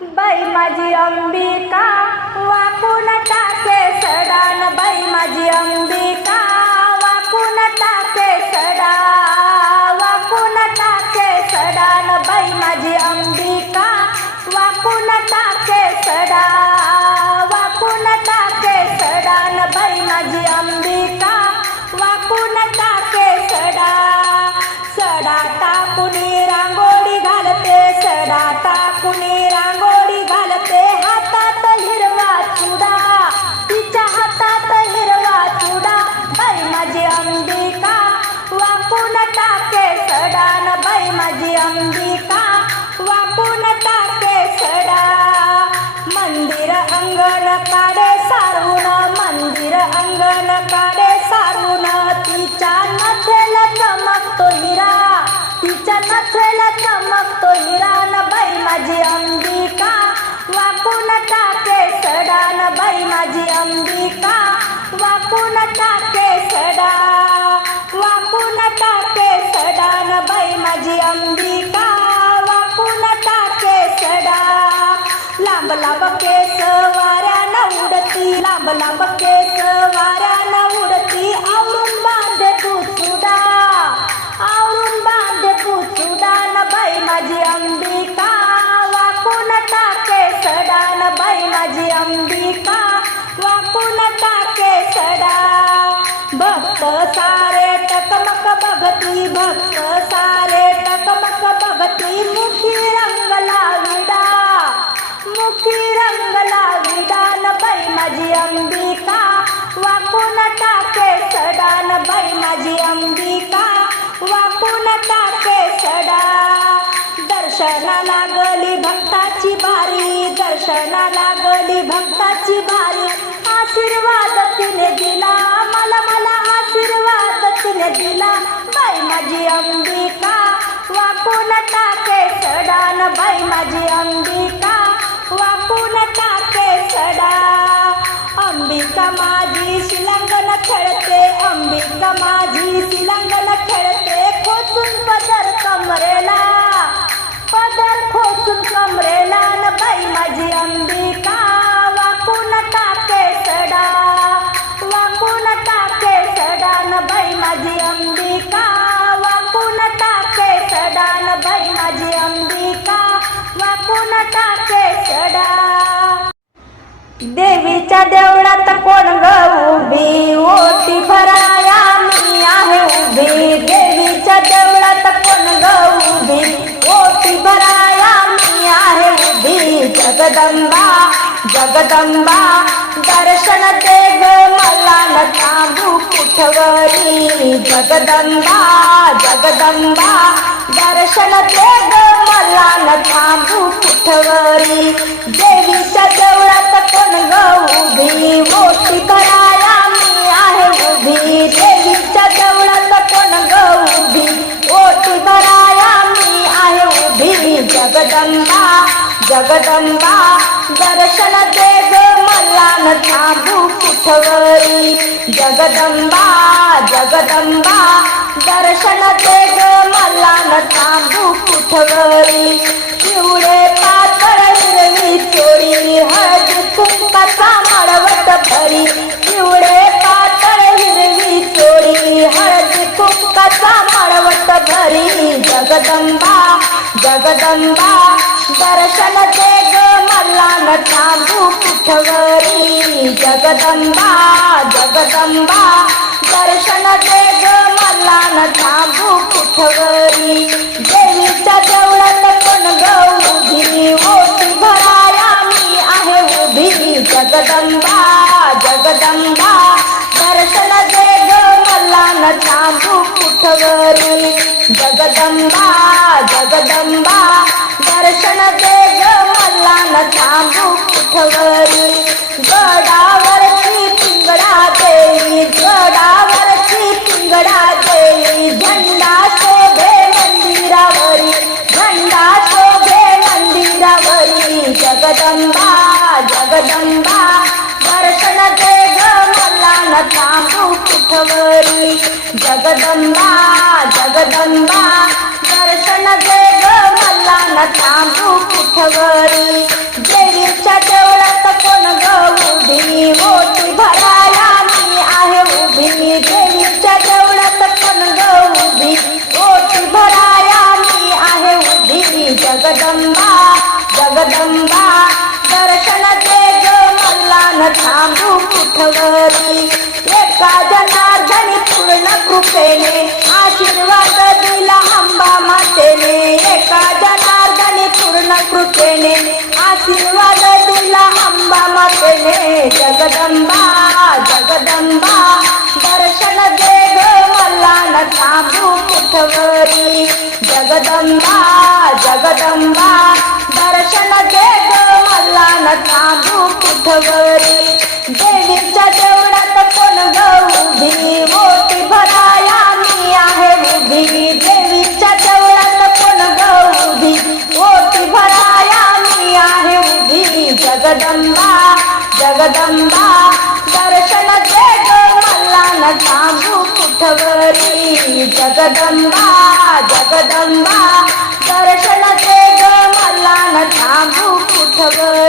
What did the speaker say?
बाई माझी अंबिका वाकून टाके सडान. बाई माझी अंबिका वाकून टाके सडा वाकून टाके सडान. बाई माझी अंबिका वाकून टाके सडा वाकून टाके सडान. बाई माझी अंबिका वाकून टाके सडा सडा टाकून अंबिका वाकून टाके सडा. मंदिर अंगण काडे सारून मंदिर अंगण काडे सारून. तिच्या नथेला चमकतो हिरा तिच्या नथेला चमकतो हिरा लांब लांब केस वाऱ्यानं उडती लांब लांब केस वाऱ्यानं उडती. आवरून बांधे पुचुडा आवरून बांधे पुचुडा न बाई माझी अंबिका. वाकून टाके सडा न बाई माझी अंबिका. वाकून टाके सडा भक्त सारे टकमक बघती भक्त सारे टकमक बघती. मुखी मुखी रंग लाविडा न बाई माझी अंबिका. वाकून टाके सडान बाई माझी अंबिका. वाकून टाके सडा. दर्शना लागली भक्ताची भारी. दर्शना लागली भक्ताची भारी. आशीर्वाद तिने दिला. मला मला आशीर्वाद तिने दिला. बाई माझी अंबिका. वाकून टाके सडान बाई माझी अंबिका. वाकून टाके सडा. अंबिका माझी शिलांगण खेळते अंबिका माझी टाके सडा. देवीच्या देवळात कोण ग उभी? ओटी भराया मी आहे उभी. देवीच्या देवळात कोण ग उभी? ओटी भराया मी आहे उभी. जगदंबा जगदंबा दर्शन दे ग मला न कुठवरी. जगदंबा जगदंबा दर्शन दे ग मला न थांबू कुठवरी. देवीच्या देवळात कोण ग उभी मोठी करायला मी आहे उभी. देवीच्या देवळात कोण ग उभी मोठी करायला मी आहे उभी. जगदंबा जगदंबा दर्शन ते ग मला न थांबू कुठवरी जगदंबा जगदंबा दर्शन ते ग मला न थांबू कुठवरी. पिवळे पातळ हिरवी चोरी हळदी कुंकाचा मळवट भरी. पिवळे पातळ हिरवी चोरी हळदी कुंकाचा मळवट भरी. जगदंबा जगदंबा दर्शन ते ग थांबू कुठवरी जगदंबा जगदंबा. दर्शन दे ग मला न थांबू कुठवरी देवीच्या देवळात पण गौधी ओटी भराया मी आहे उभी. जगदंबा जगदंबा. दर्शन दे ग मला न थांबू कुठवरी जगदंबा जगदंबा. दर्शन दे ग मला न जगदंबा जगदंबा दर्शन दे ग मला न थांबू कुठवरी. जगदंबा जगदंबा दर्शन दे ग मला न थांबू कुठवरी. देवीच्या देवळात कोण गवडी हो? पाठवली एका जनार्दनी पूर्ण कृपेने आशीर्वाद दिला अंबा मातेने. एका जनार्दनी पूर्ण कृपेने आशीर्वाद दिला अंबा मातेने. जगदंबा जगदंबा दर्शन दे ग मला न थांबू कुठवरी. जगदंबा जगदंबा दर्शन दे ग मला न थांबू कुठवरी. जगदंबा जगदंबा. दर्शन ते ग मला न थांबू कुठं